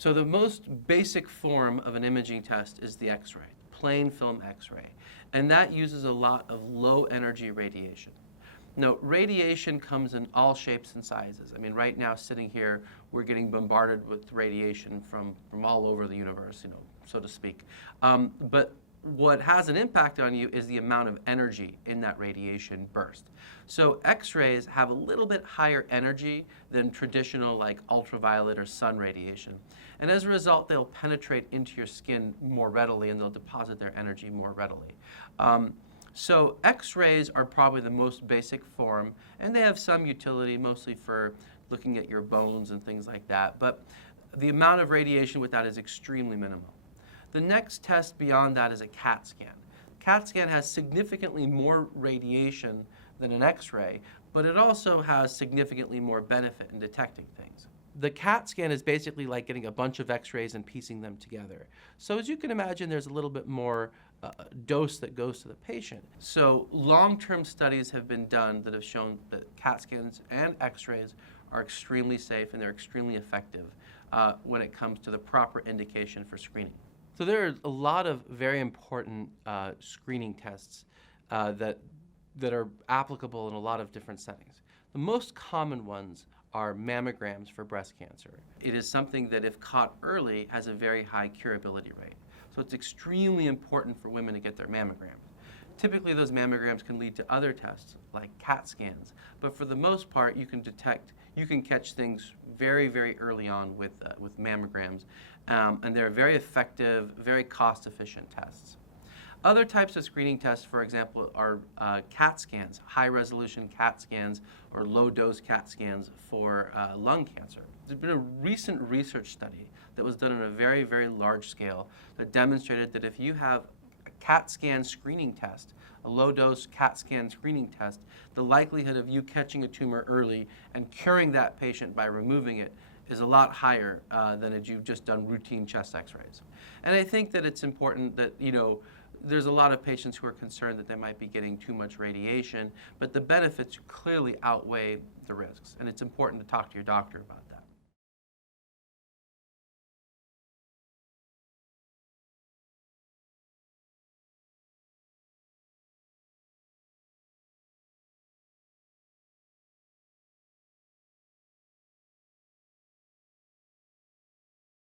So the most basic form of an imaging test is the X-ray, plain film X-ray. And that uses a lot of low energy radiation. Now, radiation comes in all shapes and sizes. I mean, right now, sitting here, we're getting bombarded with radiation from all over the universe, so to speak. But what has an impact on you is the amount of energy in that radiation burst. So X-rays have a little bit higher energy than traditional like ultraviolet or sun radiation. And as a result, they'll penetrate into your skin more readily and they'll deposit their energy more readily. So X-rays are probably the most basic form, and they have some utility, mostly for looking at your bones and things like that. But the amount of radiation with that is extremely minimal. The next test beyond that is a CAT scan. CAT scan has significantly more radiation than an X-ray, but it also has significantly more benefit in detecting things. The CAT scan is basically like getting a bunch of X-rays and piecing them together. So as you can imagine, there's a little bit more dose that goes to the patient. So long-term studies have been done that have shown that CAT scans and X-rays are extremely safe and they're extremely effective when it comes to the proper indication for screening. So there are a lot of very important screening tests that are applicable in a lot of different settings. The most common ones are mammograms for breast cancer. It is something that, if caught early, has a very high curability rate. So it's extremely important for women to get their mammograms. Typically, those mammograms can lead to other tests, like CAT scans, but for the most part, you can catch things very, very early on with mammograms, and they're very effective, very cost-efficient tests. Other types of screening tests, for example, are CAT scans, high-resolution CAT scans, or low-dose CAT scans for lung cancer. There's been a recent research study that was done on a very, very large scale that demonstrated that if you have a CAT scan screening test, a low-dose CAT scan screening test, the likelihood of you catching a tumor early and curing that patient by removing it is a lot higher than if you've just done routine chest X-rays. And I think that it's important that, there's a lot of patients who are concerned that they might be getting too much radiation, but the benefits clearly outweigh the risks, and it's important to talk to your doctor about that.